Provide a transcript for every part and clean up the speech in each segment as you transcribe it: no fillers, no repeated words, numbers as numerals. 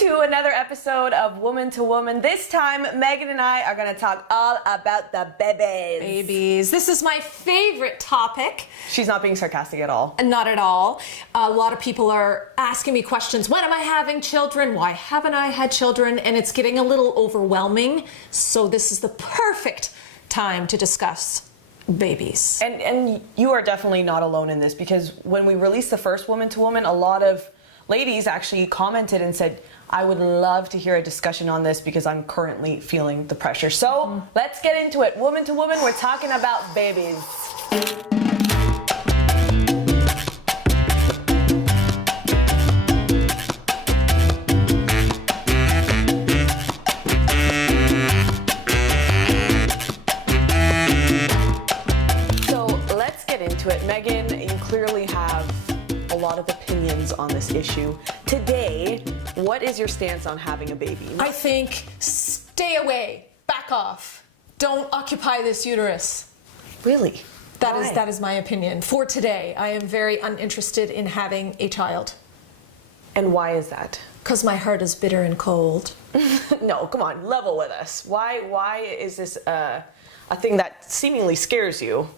to another episode of Woman to Woman. This time, Megan and I are going to talk all about the babies. Babies. This is my favorite topic. She's not being sarcastic at all. Not at all. A lot of people are asking me questions. When am I having children? Why haven't I had children? And it's getting a little overwhelming. So this is the perfect time to discuss babies. And you are definitely not alone in this, because when we released the first Woman to Woman, a lot of ladies actually commented and said, I would love to hear a discussion on this because I'm currently feeling the pressure. So let's get into it. Woman to Woman, we're talking about babies. So let's get into it. Megan, you clearly have a lot of opinions on this issue. Today, what is your stance on having a baby? I think stay away, back off. Don't occupy this uterus. Really? That is my opinion. For today, I am very uninterested in having a child. And why is that? Because my heart is bitter and cold. No, come on, level with us. Why is this a thing that seemingly scares you?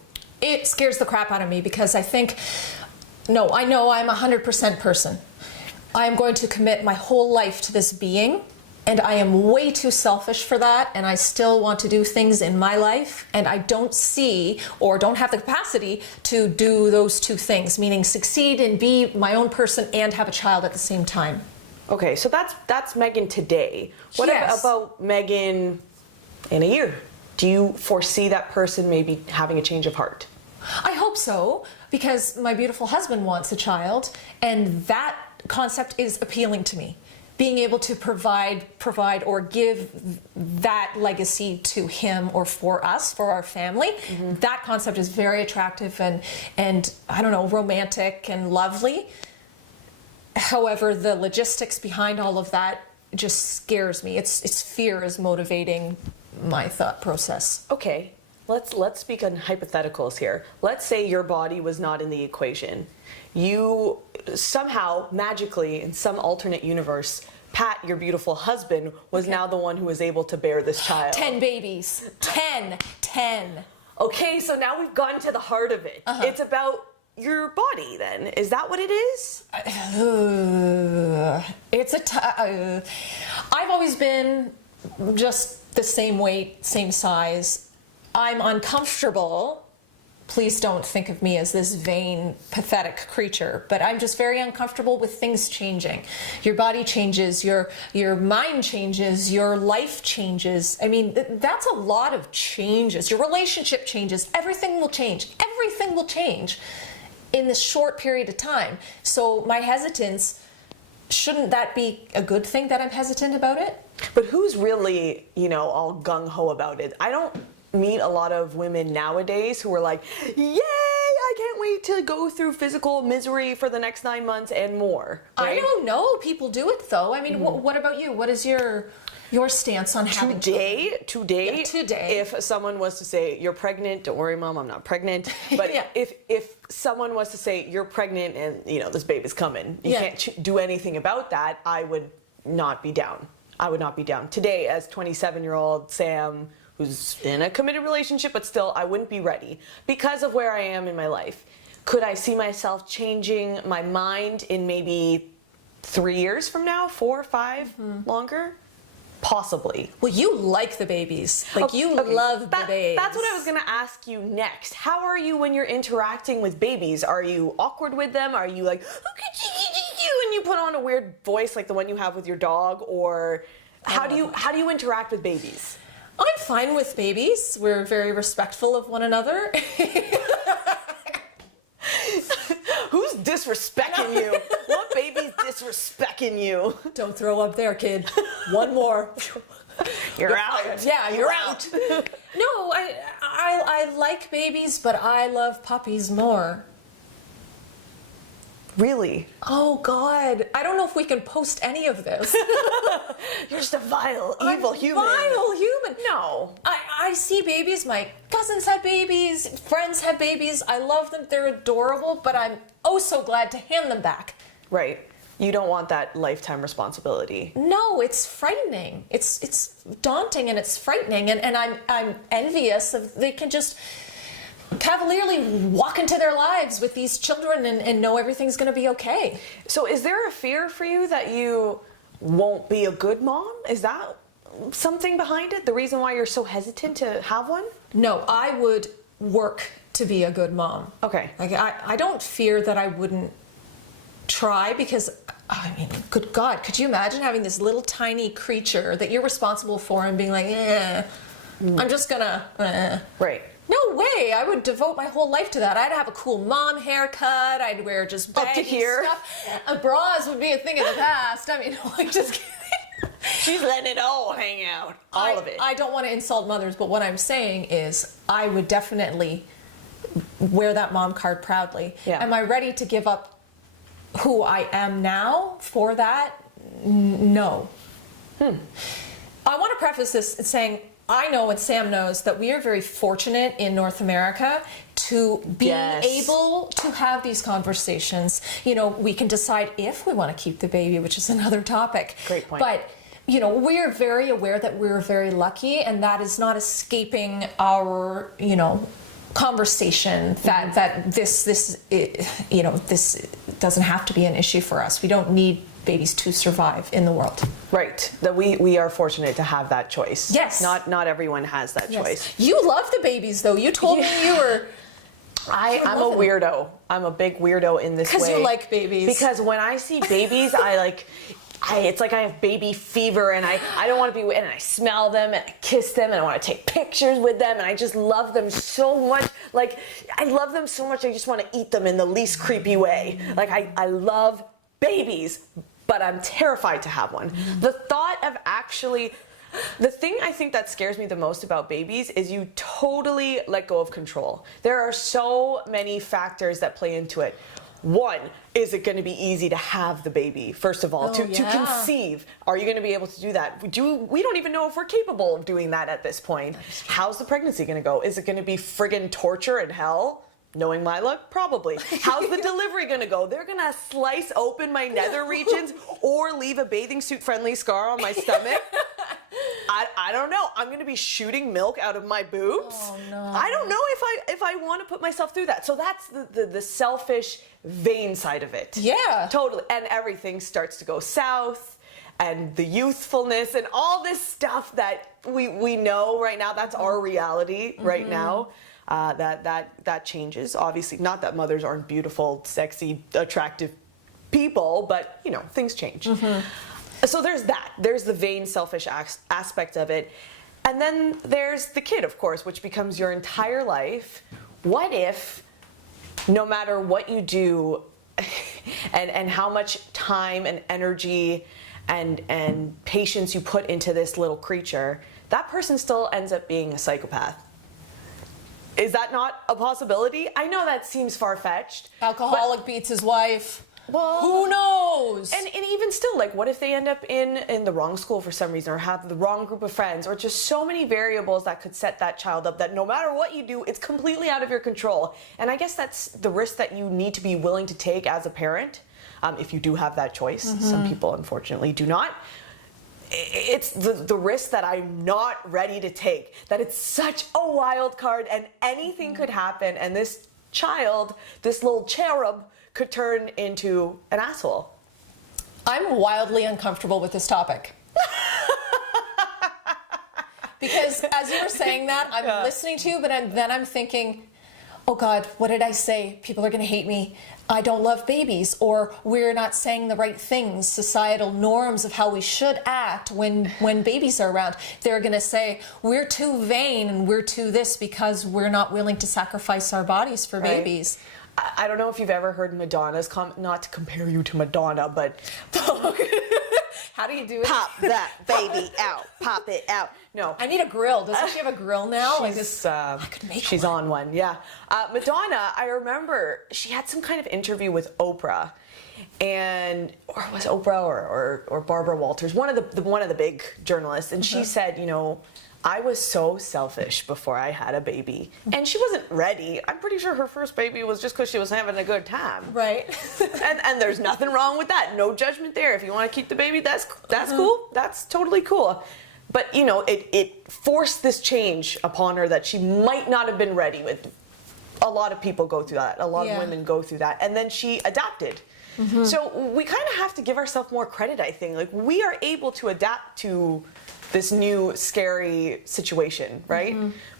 It scares the crap out of me because I think, no, I know I'm a 100% person. I am going to commit my whole life to this being, and I am way too selfish for that, and I still want to do things in my life, and I don't see or don't have the capacity to do those two things, meaning succeed and be my own person and have a child at the same time. Okay, so that's Megan today. What Yes. about Megan in a year? Do you foresee that person maybe having a change of heart? I hope so, because my beautiful husband wants a child, and that concept is appealing to me. Being able to provide or give that legacy to him or for us, for our family, that concept is very attractive and I don't know, romantic and lovely. However, the logistics behind all of that just scares me. It's fear is motivating my thought process. Okay, let's speak on hypotheticals here. Let's say your body was not in the equation. You somehow, magically, in some alternate universe, Pat, your beautiful husband, was now the one who was able to bear this child. 10 babies. 10. Okay, so now we've gotten to the heart of it. It's about your body then. Is that what it is? I've always been just the same weight, same size. I'm uncomfortable. Please don't think of me as this vain, pathetic creature, but I'm just very uncomfortable with things changing. Your body changes, your mind changes, your life changes. I mean, that's a lot of changes. Your relationship changes. Everything will change. Everything will change in this short period of time. So my hesitance, shouldn't that be a good thing that I'm hesitant about it? But who's really, all gung-ho about it? I don't meet a lot of women nowadays who are like, yay, I can't wait to go through physical misery for the next 9 months and more. Right? I don't know. People do it though. I mean, what about you? What is your stance on having Today, today, if someone was to say, you're pregnant, don't worry, Mom, I'm not pregnant. But Yeah. if someone was to say, you're pregnant and, this baby's coming, you can't do anything about that, I would not be down. I would not be down. Today, as 27-year-old Sam, who's in a committed relationship, but still, I wouldn't be ready because of where I am in my life. Could I see myself changing my mind in maybe 3 years from now, 4 or 5, longer? Possibly. Well, you like the babies. You love the babies. That's what I was going to ask you next. How are you when you're interacting with babies? Are you awkward with them? Are you like, and you put on a weird voice like the one you have with your dog? Or how do you interact with babies? I'm fine with babies. We're very respectful of one another. Who's disrespecting you? What baby's disrespecting you? Don't throw up there, kid. One more. You're out. Yeah, you're out. No, I like babies, but I love puppies more. Really? Oh, God. I don't know if we can post any of this. You're just a vile, evil human. Vile human. No. I see babies. My cousins have babies. Friends have babies. I love them. They're adorable, but I'm oh so glad to hand them back. Right. You don't want that lifetime responsibility. No, it's frightening. It's daunting and it's frightening, and I'm envious of they can just cavalierly walk into their lives with these children and know everything's going to be okay. So is there a fear for you that you won't be a good mom? Is that something behind it? The reason why you're so hesitant to have one? No, I would work to be a good mom. Okay. Like I don't fear that I wouldn't try, because I mean, good God, could you imagine having this little tiny creature that you're responsible for and being like, I'm just gonna. Right. No way! I would devote my whole life to that. I'd have a cool mom haircut. I'd wear just baggy Up to here. stuff. Bras would be a thing of the past. I mean, like, just kidding. She's letting it all hang out. All of it. I don't want to insult mothers, but what I'm saying is I would definitely wear that mom card proudly. Yeah. Am I ready to give up who I am now for that? No. I want to preface this saying, I know and Sam knows that we are very fortunate in North America to be able to have these conversations. You know, we can decide if we want to keep the baby, which is another topic. Great point. But, you know, we are very aware that we're very lucky, and that is not escaping our, you know, conversation that this doesn't have to be an issue for us. We don't need babies to survive in the world. Right. That we are fortunate to have that choice. Yes. Not everyone has that choice. You love the babies, though. You told me you were. I'm a weirdo. I'm a big weirdo in this way. Because you like babies. Because when I see babies, it's like I have baby fever, and I don't want to be, and I smell them, and I kiss them, and I want to take pictures with them, and I just love them so much. Like, I love them so much, I just want to eat them in the least creepy way. Like, I love babies, but I'm terrified to have one. The thought of the thing I think that scares me the most about babies is you totally let go of control. There are so many factors that play into it. One, is it going to be easy to have the baby? First of all, to conceive. Are you going to be able to do that? We don't even know if we're capable of doing that at this point. How's the pregnancy going to go? Is it going to be friggin' torture and hell? Knowing my luck, probably. How's the delivery gonna go? They're gonna slice open my nether regions or leave a bathing suit friendly scar on my stomach. I don't know. I'm gonna be shooting milk out of my boobs. Oh, no. I don't know if I want to put myself through that. So that's the selfish, vain side of it. Yeah. Totally. And everything starts to go south, and the youthfulness and all this stuff that we know right now. That's our reality right now. That changes. Obviously, not that mothers aren't beautiful, sexy, attractive people, but you know, things change. So there's that. There's the vain, selfish aspect of it. And then there's the kid, of course, which becomes your entire life. What if, no matter what you do and how much time and energy and patience you put into this little creature, that person still ends up being a psychopath? Is that not a possibility? I know that seems far-fetched. Alcoholic beats his wife. Well, who knows? And even still, like, what if they end up in the wrong school for some reason, or have the wrong group of friends, or just so many variables that could set that child up that no matter what you do, it's completely out of your control. And I guess that's the risk that you need to be willing to take as a parent, if you do have that choice. Some people, unfortunately, do not. It's the risk that I'm not ready to take, that it's such a wild card and anything could happen, and this child, this little cherub, could turn into an asshole. I'm wildly uncomfortable with this topic. Because as you were saying that, I'm listening to you, but then I'm thinking, oh God, what did I say? People are going to hate me. I don't love babies, or we're not saying the right things, societal norms of how we should act when babies are around. They're going to say, we're too vain and we're too this because we're not willing to sacrifice our bodies for babies. I don't know if you've ever heard Madonna's comment, not to compare you to Madonna, but how do you do it? Pop that baby out. Pop it out. No. I need a grill. Doesn't she have a grill now? I could make she's on one, yeah. Madonna, I remember she had some kind of interview with Oprah, or was Oprah or Barbara Walters, one of the big journalists, and she said, you know, I was so selfish before I had a baby, and she wasn't ready. I'm pretty sure her first baby was just because she was having a good time. Right. and there's nothing wrong with that. No judgment there. If you want to keep the baby, that's cool. That's totally cool. But you know, it forced this change upon her that she might not have been ready with. A lot of people go through that. A lot of women go through that, and then she adapted. So we kind of have to give ourselves more credit, I think. Like, we are able to adapt to this new scary situation, right?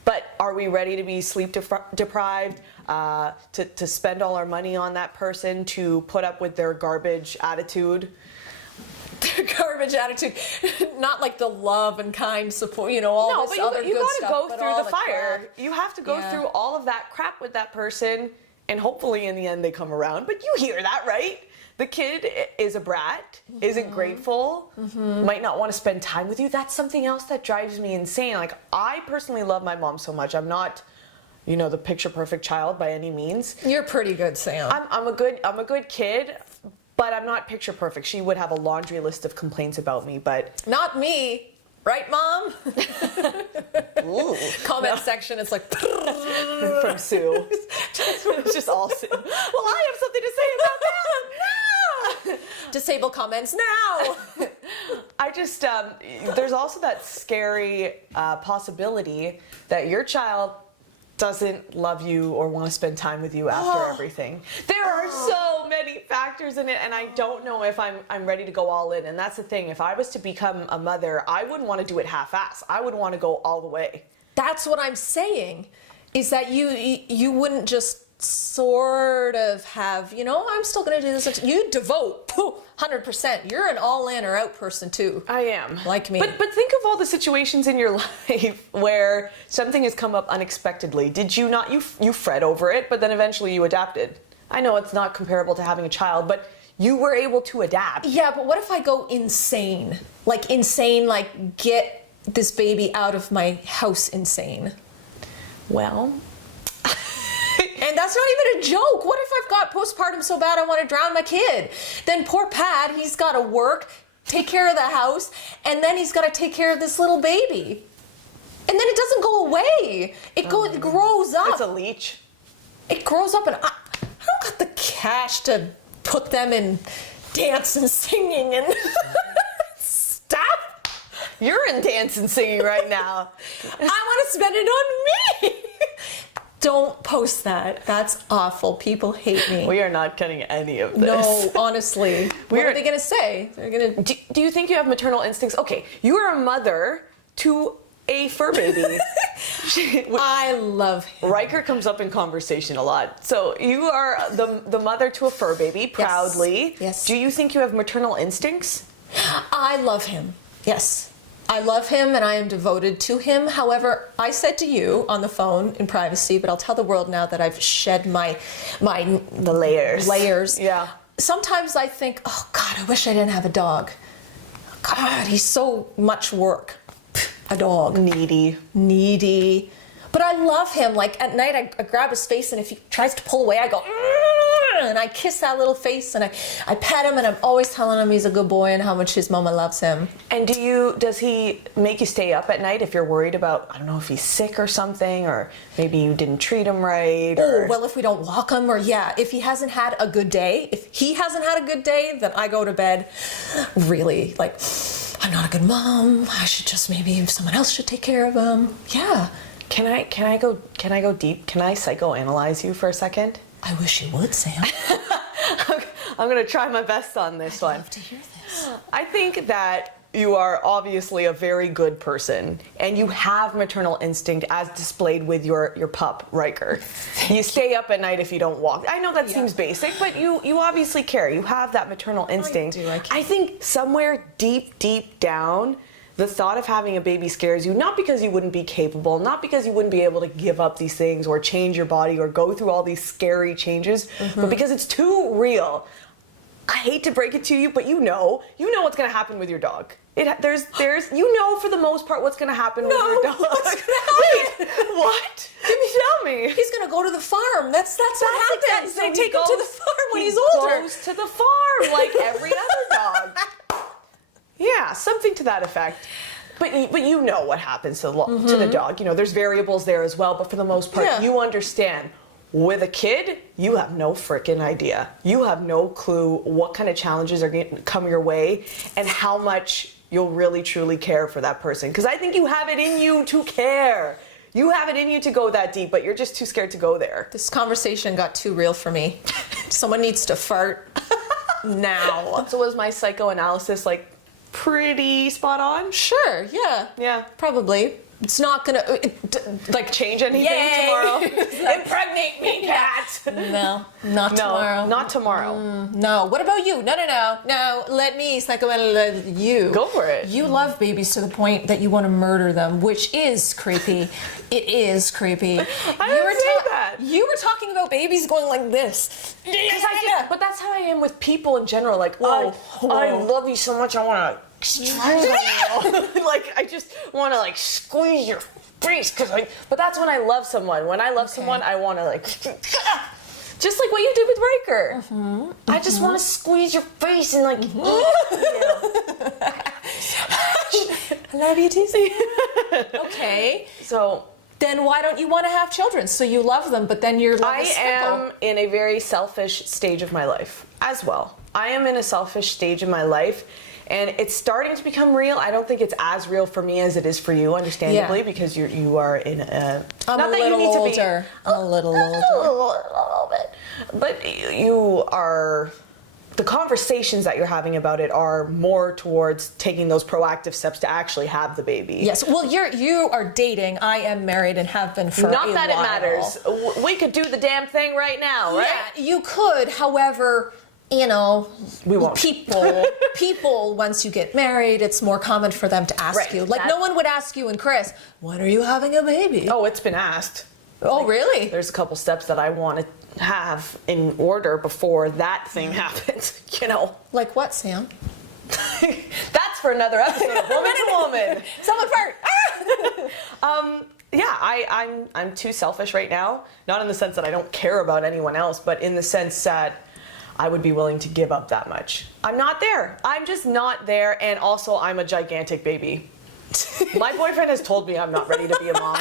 But are we ready to be sleep deprived, to spend all our money on that person, to put up with their garbage attitude? Garbage attitude, not like the love and kind support, you know, all this other good stuff. No, but you gotta go through the fire. Crap. You have to go through all of that crap with that person, and hopefully in the end they come around. But you hear that, right? The kid is a brat, isn't grateful, might not want to spend time with you. That's something else that drives me insane. Like, I personally love my mom so much. I'm not, you know, the picture perfect child by any means. You're pretty good, Sam. I'm a good kid, but I'm not picture perfect. She would have a laundry list of complaints about me, but not me. Right, Mom? Comment section, it's like from Sue. It's just all Sue. Well, I have something to say about that. No! Disable comments now. I just, there's also that scary possibility that your child doesn't love you or want to spend time with you after everything. There are so many factors in it, and I don't know if I'm ready to go all in. And that's the thing. If I was to become a mother, I wouldn't want to do it half-ass. I would want to go all the way. That's what I'm saying, is that you wouldn't just sort of have, you know, I'm still going to do this. You devote 100%. You're an all in or out person too. I am. Like me. But think of all the situations in your life where something has come up unexpectedly. Did you not, you fret over it, but then eventually you adapted. I know it's not comparable to having a child, but you were able to adapt. Yeah, but what if I go insane? Like get this baby out of my house insane. Well... And that's not even a joke. What if I've got postpartum so bad I want to drown my kid? Then poor Pat, he's got to work, take care of the house, and then he's got to take care of this little baby. And then it doesn't go away. It grows up. It's a leech. It grows up, and I don't got the cash to put them in dance and singing and stop. You're in dance and singing right now. I want to spend it on me. Don't post that. That's awful. People hate me. We are not cutting any of this. No, honestly. What are they going to say? They're going to... Do you think you have maternal instincts? Okay, you are a mother to a fur baby. I love him. Riker comes up in conversation a lot. So you are the mother to a fur baby, proudly. Yes. Do you think you have maternal instincts? I love him. Yes. I love him and I am devoted to him. However, I said to you on the phone in privacy, but I'll tell the world now that I've shed the layers. Yeah. Sometimes I think, oh God, I wish I didn't have a dog. God, he's so much work. A dog. Needy. But I love him. Like at night, I grab his face, and if he tries to pull away, I go, and I kiss that little face, and I pet him, and I'm always telling him he's a good boy and how much his mama loves him. And does he make you stay up at night if you're worried about, I don't know, if he's sick or something, or maybe you didn't treat him right? Or... Oh, well, if we don't walk him, or if he hasn't had a good day, then I go to bed really like, I'm not a good mom. I should just maybe someone else should take care of him. Yeah. Can I go deep? Can I psychoanalyze you for a second? I wish you would, Sam. I'm going to try my best on this one. I'd love to hear this. I think that you are obviously a very good person, and you have maternal instinct as displayed with your pup, Riker. You stay up at night if you don't walk. I know that seems basic, but you obviously care. You have that maternal instinct. I think somewhere deep down, the thought of having a baby scares you, not because you wouldn't be capable, not because you wouldn't be able to give up these things or change your body or go through all these scary changes, but because it's too real. I hate to break it to you, but you know what's going to happen with your dog. There's for the most part what's going to happen with your dog. What's going to happen? Wait, what? Tell me. He's going to go to the farm. That's what happens. They take him to the farm when he's older. He goes to the farm like every other dog. Yeah, something to that effect. But you know what happens to the dog. You know, there's variables there as well, but for the most part, Yeah. you understand. With a kid, you have no freaking idea. You have no clue what kind of challenges are going to come your way and how much you'll really truly care for that person. Because I think you have it in you to care. You have it in you to go that deep, but you're just too scared to go there. This conversation got too real for me. Someone needs to fart now. So was my psychoanalysis like pretty spot on? Sure, yeah. Yeah. Probably. It's not gonna Like change anything Yay! tomorrow? Impregnate me, cat! No, not tomorrow. Not tomorrow. No. What about you? No. Let me psychoanalyze you. Go for it. You love babies to the point that you want to murder them, which is creepy. It is creepy. I didn't say that. You were talking about babies going like this. But that's how I am with people in general. Like, Whoa. I love you so much, I want to strangle you. Like, I just want to like squeeze your face. But that's when I love someone. When I love someone, I want to like, just like what you did with Riker. I just want to squeeze your face and like, I love you too. Okay. So then why don't you want to have children? So you love them, but then your love I is fickle. am in a very selfish stage of my life as well. I am in a selfish stage of my life, and it's starting to become real. I don't think it's as real for me as it is for you, understandably, Yeah. because you are in a. I'm not a that you little need older. to be. I'm a little older. A little bit, but you are. The conversations that you're having about it are more towards taking those proactive steps to actually have the baby. Yes. Well, you are dating. I am married and have been for Not a that it while. matters. We could do the damn thing right now, right? Yeah, you could. However, you know, We won't. people. Once you get married, it's more common for them to ask Right, you. Like that- no one would ask you and Chris, when are you having a baby? Oh, it's been asked. Oh, really? There's a couple steps that I want to have in order before that thing happens, you know. Like what, Sam? That's for another episode of Woman to Woman. Someone fart. I'm too selfish right now. Not in the sense that I don't care about anyone else, but in the sense that I would be willing to give up that much. I'm not there. I'm just not there, and also I'm a gigantic baby. My boyfriend has told me I'm not ready to be a mom.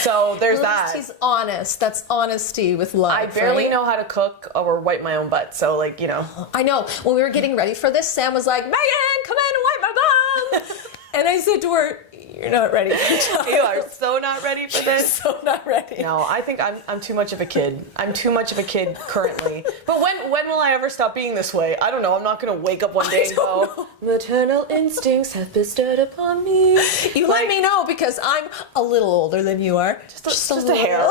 So there's At that. least he's honest. That's honesty with love. I barely right? know how to cook or wipe my own butt, so like, you know. I know. When we were getting ready for this, Sam was like, Megan, come in and wipe my bum. And I said to her, you're not ready for child. You are so not ready for this. So not ready. No, I think I'm too much of a kid. I'm too much of a kid currently. But when will I ever stop being this way? I don't know. I'm not going to wake up one day and go, maternal instincts have bestowed upon me. You let me know because I'm a little older than you are. Just a hair.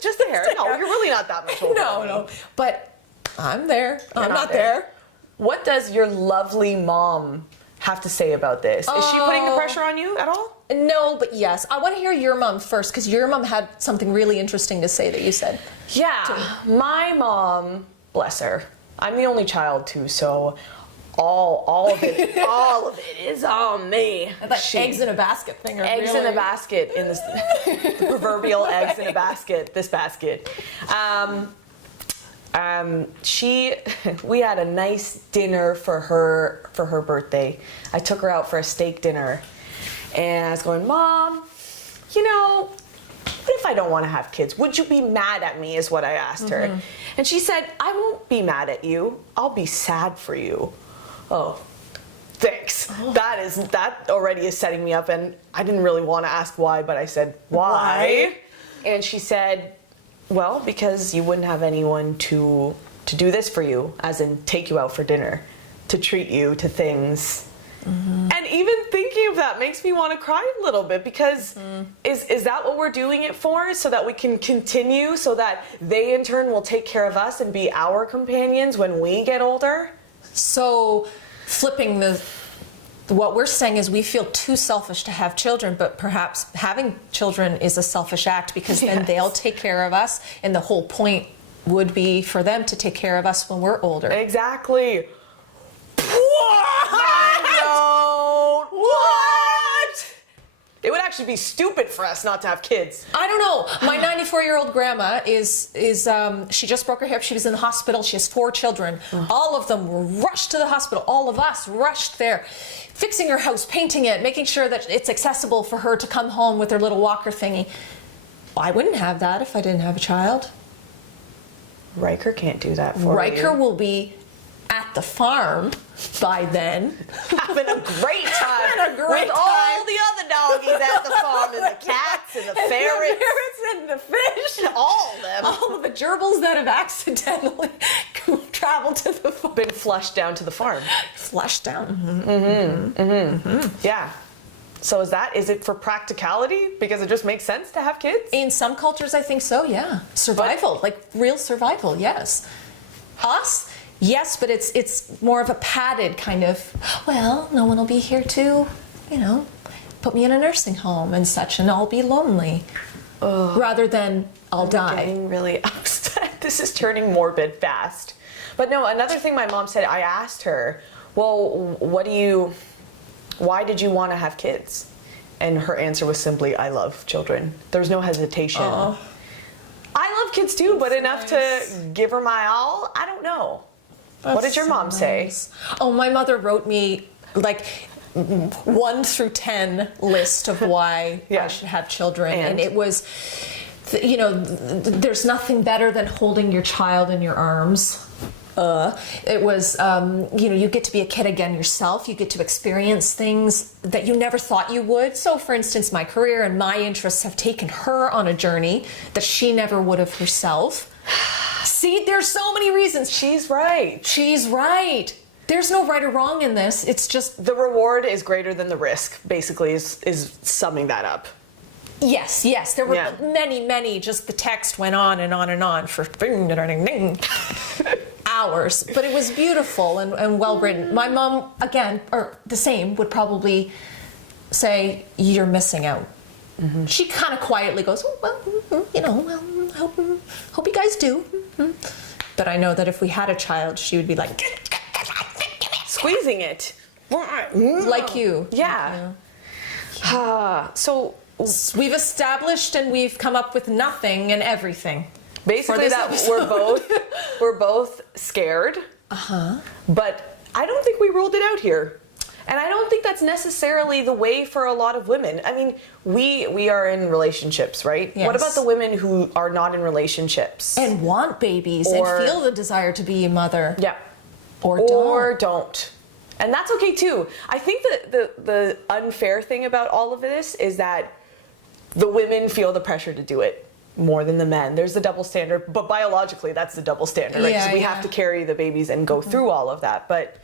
just a hair. No, you're really not that much older. No. But I'm there. I'm not not there. there. What does your lovely mom have to say about this? Is she putting the pressure on you at all? No, but yes. I want to hear your mom first because your mom had something really interesting to say that you said. Yeah, my mom, bless her. I'm the only child too, so all of it is on me. That eggs in a basket thing. Eggs in a basket in this the proverbial eggs in a basket. This basket. We had a nice dinner for her birthday. I took her out for a steak dinner, and I was going, Mom, you know, what if I don't want to have kids? Would you be mad at me? Is what I asked her, and she said, I won't be mad at you. I'll be sad for you. Oh, thanks. That already is setting me up, and I didn't really want to ask why, but I said why? And she said, well, because you wouldn't have anyone to do this for you, as in take you out for dinner, to treat you to things. And even thinking of that makes me want to cry a little bit because is that what we're doing it for? So that we can continue, so that they in turn will take care of us and be our companions when we get older? So flipping what we're saying is we feel too selfish to have children, but perhaps having children is a selfish act because then they'll take care of us, and the whole point would be for them to take care of us when we're older. Exactly. What? It would actually actually be stupid for us not to have kids. I don't know. My 94-year-old grandma is she just broke her hip. She was in the hospital. She has 4 children. All of them were rushed to the hospital. All of us rushed there, fixing her house, painting it, making sure that it's accessible for her to come home with her little walker thingy. I wouldn't have that if I didn't have a child. Riker can't do that for Riker you. will be at the farm by then. Having a great time. Having a great with all the other doggies at the farm, and the cats and the ferrets. The ferrets and the fish. All of them. All of the gerbils that have accidentally traveled to the farm. Been flushed down to the farm. Flushed down. Yeah. So is it for practicality? Because it just makes sense to have kids? In some cultures, I think so, yeah. Survival, like real survival, yes. Us? Yes, but it's more of a padded kind of, well, no one will be here to, put me in a nursing home and such, and I'll be lonely. Rather than I'm getting really upset. This is turning morbid fast. But no, another thing my mom said, I asked her, well, why did you want to have kids? And her answer was simply, I love children. There was no hesitation. I love kids too, but enough to give her my all? I don't know. What did your mom say? Oh, my mother wrote me like 1 through 10 list of why I should have children. And it was, there's nothing better than holding your child in your arms. It was, you get to be a kid again yourself. You get to experience things that you never thought you would. So, for instance, my career and my interests have taken her on a journey that she never would have herself. See, there's so many reasons. She's right. She's right. There's no right or wrong in this. It's just the reward is greater than the risk, basically, is summing that up. Yes. There were many, just the text went on and on and on for hours. But it was beautiful and well written. My mom, again, or the same, would probably say, you're missing out. Mm-hmm. She kind of quietly goes, hope you guys do. Mm-hmm. But I know that if we had a child, she would be like, squeezing it. Like you. Yeah. So we've established and we've come up with nothing and everything. Basically that we're both scared. But I don't think we ruled it out here. And I don't think that's necessarily the way for a lot of women. I mean, we are in relationships, right? Yes. What about the women who are not in relationships? And want babies and feel the desire to be a mother. Yeah. Or don't. And that's okay too. I think that the unfair thing about all of this is that the women feel the pressure to do it more than the men. There's the double standard, but biologically that's the double standard, right? Because we have to carry the babies and go through all of that. But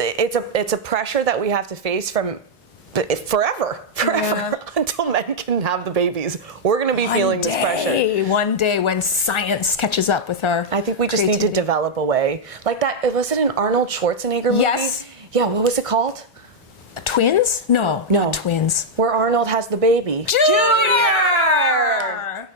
it's a pressure that we have to face from forever until men can have the babies. We're going to be feeling this pressure. One day when science catches up with our I think we just need to develop a way. Like that, was it an Arnold Schwarzenegger movie? Yes. Yeah, what was it called? Twins? No, not twins. Where Arnold has the baby. Junior!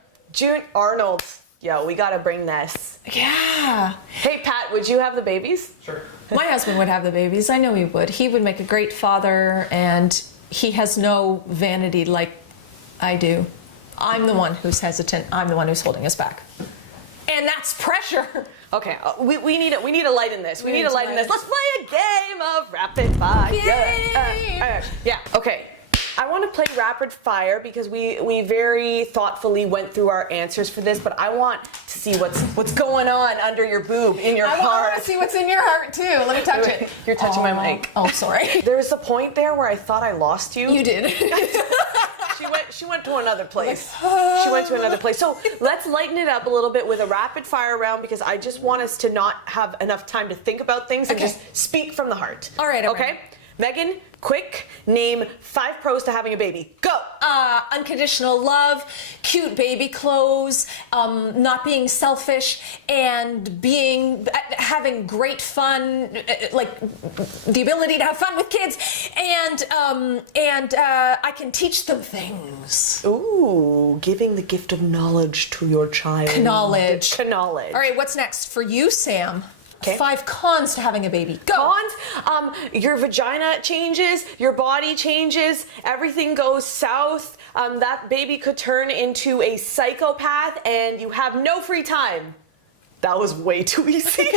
Arnold. Yo, we gotta bring this. Yeah. Hey, Pat, would you have the babies? Sure. My husband would have the babies. I know he would. He would make a great father, and he has no vanity like I do. I'm the one who's hesitant. I'm the one who's holding us back. And that's pressure. Okay, we need a light in this. We need a light in this. Let's play a game of rapid fire. Yeah, okay. I want to play rapid fire because we very thoughtfully went through our answers for this, but I want to see what's going on under your boob, in your heart. I want to see what's in your heart too. Let me touch it. You're touching my mic. Oh, sorry. There was a point there where I thought I lost you. You did. She went to another place. She went to another place. So let's lighten it up a little bit with a rapid fire round because I just want us to not have enough time to think about things and just speak from the heart. All right. Okay? Megan, quick, name 5 pros to having a baby. Go! Unconditional love, cute baby clothes, not being selfish, and having great fun, like the ability to have fun with kids, and I can teach them things. Ooh, giving the gift of knowledge to your child. Knowledge. Knowledge. All right, what's next for you, Sam? Okay. 5 cons to having a baby. Go. Cons, your vagina changes, your body changes, everything goes south. That baby could turn into a psychopath and you have no free time. That was way too easy.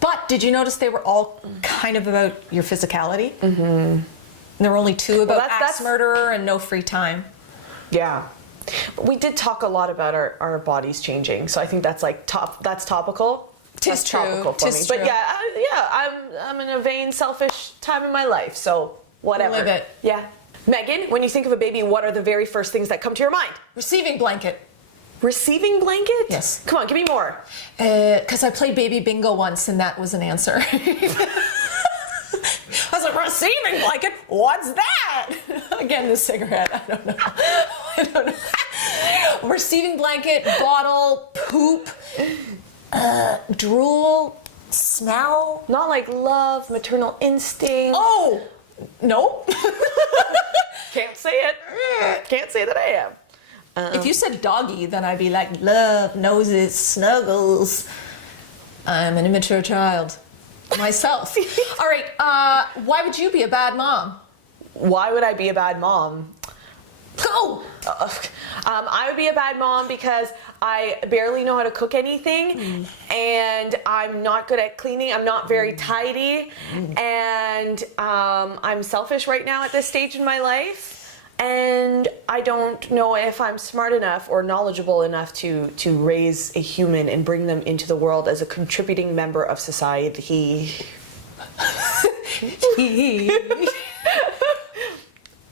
But did you notice they were all kind of about your physicality? Mm-hmm. There were only 2 about axe murderer and no free time. Yeah. But we did talk a lot about our bodies changing, so I think that's like that's topical. Tis true. Topical for me. Tis true. But I'm in a vain, selfish time in my life, so whatever. Live it. Yeah. Megan, when you think of a baby, what are the very first things that come to your mind? Receiving blanket. Receiving blanket? Yes. Come on, give me more. Because I played baby bingo once and that was an answer. I was like, receiving blanket? What's that? Again, the cigarette. I don't know. Receiving blanket, bottle, poop, drool, smell. Not like love, maternal instinct. Oh, no. Can't say it. Can't say that I am. If you said doggy, then I'd be like, love, noses, snuggles. I'm an immature child. Myself. All right, why would you be a bad mom? Why would I be a bad mom? Go! I would be a bad mom because I barely know how to cook anything and I'm not good at cleaning. I'm not very tidy and I'm selfish right now at this stage in my life. And I don't know if I'm smart enough or knowledgeable enough to raise a human and bring them into the world as a contributing member of society.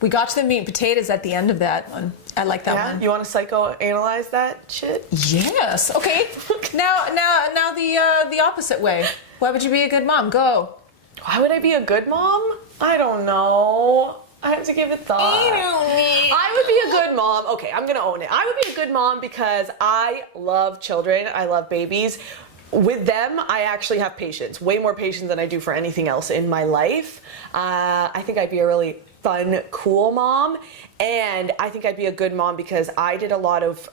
We got to the meat and potatoes at the end of that one. I like that one. You want to psychoanalyze that shit? Yes. Okay. Now the opposite way. Why would you be a good mom? Go. Why would I be a good mom? I don't know. I have to give it thought. I would be a good mom. Okay, I'm gonna own it. I would be a good mom because I love children. I love babies. With them, I actually have patience. Way more patience than I do for anything else in my life. I think I'd be a really fun, cool mom. And I think I'd be a good mom because I did a lot of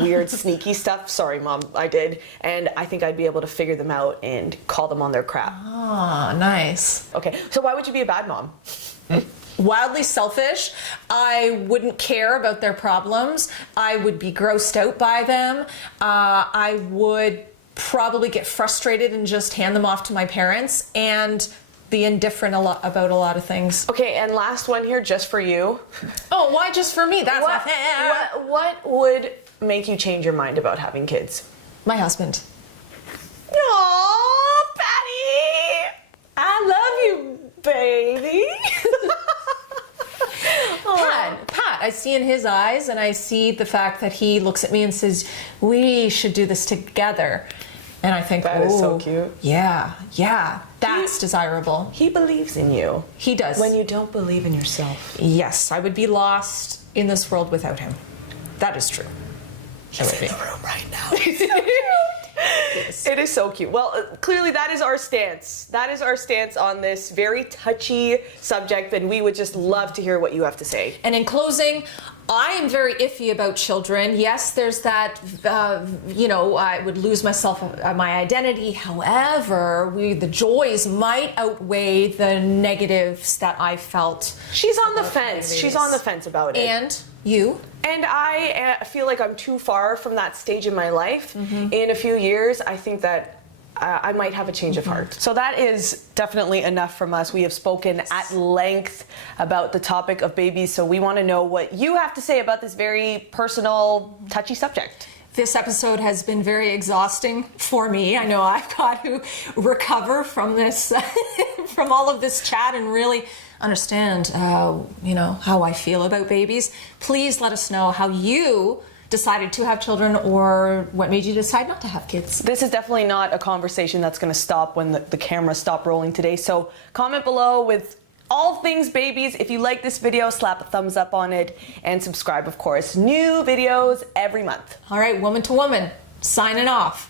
weird, sneaky stuff. Sorry, Mom, I did. And I think I'd be able to figure them out and call them on their crap. Ah, nice. Okay, so why would you be a bad mom? Wildly selfish. I wouldn't care about their problems. I would be grossed out by them. I would probably get frustrated and just hand them off to my parents and be indifferent about a lot of things. Okay, and last one here, just for you. Oh, why just for me? That's not fair. What would make you change your mind about having kids? My husband. Aww, Patty! I love you, baby. Pat, I see in his eyes and I see the fact that he looks at me and says, we should do this together. And I think, that is so cute. Yeah, that's desirable. He believes in you. He does. When you don't believe in yourself. Yes, I would be lost in this world without him. That is true. He's in the room right now. He's so cute. Yes. It is so cute. Well, clearly that is our stance. That is our stance on this very touchy subject, and we would just love to hear what you have to say. And in closing, I am very iffy about children. Yes, there's that, I would lose my identity. However, the joys might outweigh the negatives that I felt. She's on the fence. She's on the fence about it. And you? And I feel like I'm too far from that stage in my life. In a few years, I think that I might have a change of heart. So that is definitely enough from us. We have spoken at length about the topic of babies, so we want to know what you have to say about this very personal, touchy subject. This episode has been very exhausting for me. I know I've got to recover from this, from all of this chat and really understand, how I feel about babies. Please let us know how you decided to have children or what made you decide not to have kids. This is definitely not a conversation that's going to stop when the cameras stop rolling today. So comment below with all things babies. If you like this video, slap a thumbs up on it and subscribe, of course. New videos every month. All right, woman to woman, signing off.